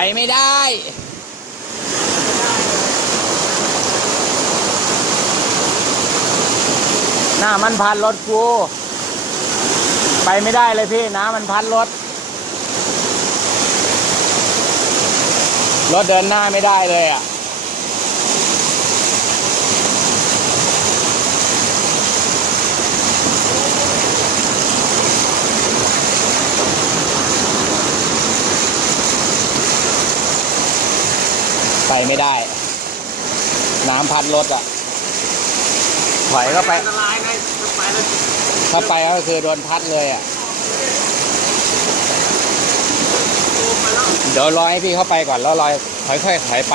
ไปไม่ได้หน้ามันพันรถกูไปไม่ได้เลยพี่น้ำมันพันรถเดินหน้าไม่ได้เลยอ่ะไปไม่ได้น้ำพัดรถอ่ะถอยเข้าไปถ้าไปก็คือโดนพัดเลยอ่ะเดี๋ยวรอให้พี่เข้าไปก่อนแล้วค่อยถอยไป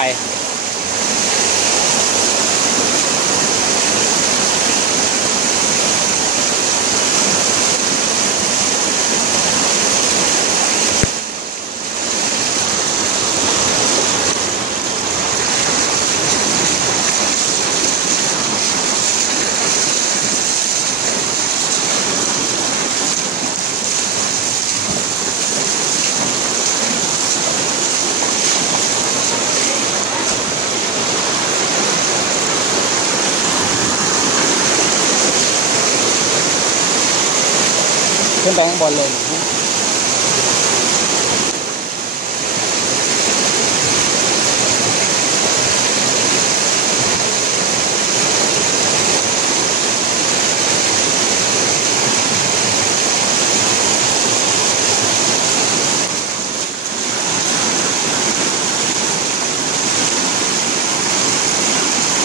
ขึ้นไปข้างบนเลย